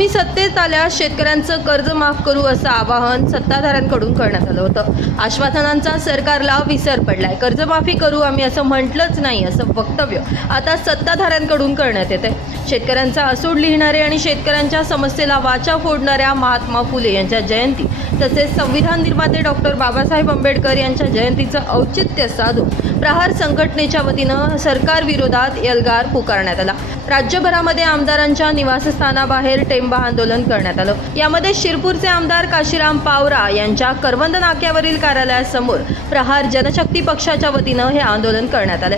आम्ही सत्तेत आल्यास शेतकऱ्यांचं कर्ज माफ करू असं आवाहन सत्ताधाऱ्यांकडून करण्यात आलं होतं। आश्वासनांचा सरकारला विसर पडलाय। कर्जमाफी करू आम्ही असं म्हटलंच नाही असं वक्तव्य आता सत्ताधाऱ्यांकडून करण्यात येते। शेतकऱ्यांचा असूड लिहिणारे आणि शेतकऱ्यांच्या समस्येला वाचा फोडणाऱ्या महात्मा फुले यांच्या जयंती तसेच संविधान निर्माते डॉक्टर बाबासाहेब आंबेडकर यांच्या जयंतीचं औचित्य साधून प्रहार संघटनेच्या वतीनं सरकार विरोधात एल्गार पुकारण्यात आला। राज्यभरामध्ये आमदारांच्या निवासस्थानाबाहेर टेंबा आंदोलन करण्यात आलं। यामध्ये शिरपूरचे आमदार काशीराम पावरा यांच्या करवंद नाक्यावरील कार्यालयासमोर प्रहार जनशक्ती पक्षाच्या वतीनं हे आंदोलन करण्यात आले।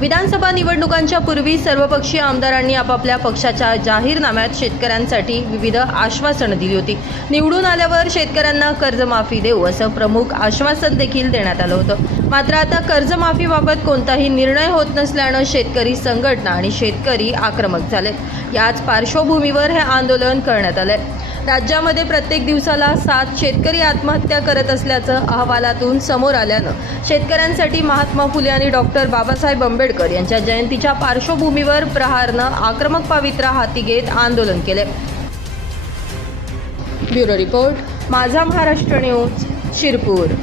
विधानसभा निवडणुकांच्या पूर्वी सर्वपक्षीय आमदारांनी आपापल्या पक्षाच्या जाहीरनाम्यात शेतकऱ्यांसाठी विविध आश्वासनं दिली होती। निवडून आल्यावर शेतकऱ्यांना कर्जमाफी देऊ असं प्रमुख आश्वासन देखील देण्यात आलं होतं। मात्र आता कर्जमाफीबाबत कोणताही निर्णय होत नसल्यानं शेतकरी संघटना आणि शेतकरी आक्रमक झालेत। याच पार्श्वभूमीवर हे आंदोलन करण्यात आलंय। राज्यामध्ये प्रत्येक दिवसाला 7 शेतकरी आत्महत्या करत असल्याचं अहवालातून समोर आल्यानं शेतकऱ्यांसाठी महात्मा फुले आणि डॉक्टर बाबासाहेब आंबेडकर यांच्या जयंतीच्या पार्श्वभूमीवर प्रहारनं आक्रमक पवित्रा हाती घेत आंदोलन केले। ब्युरो रिपोर्ट, माझा महाराष्ट्र न्यूज, शिरपूर।